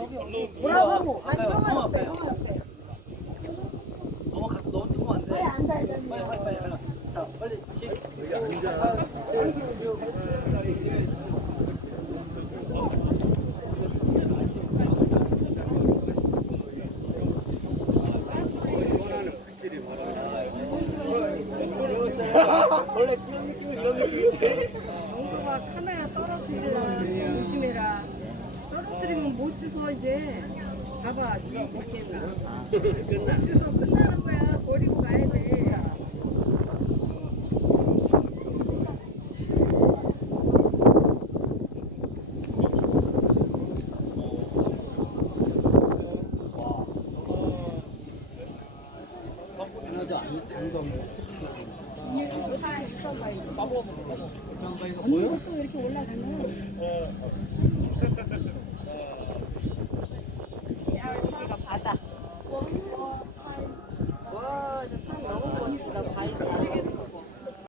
여기 여기. 뭐라고? 아니 형아 옆에, 형아 옆에. 너무 가 너무 뜨면 안 돼. 빨리 앉아야 돼. 빨리 빨리 빨리 빨리. 자 빨리 시. 원래 그런 느낌 이런 느낌인데. 영수가 카메라 떨어뜨리려 조심해라. 떨어뜨리면 못 주워 이제. 봐봐, 주워 먹겠나. 못 주워 끝나는 거야. 버리고 가야 돼. 언 니또 이렇게 올라가면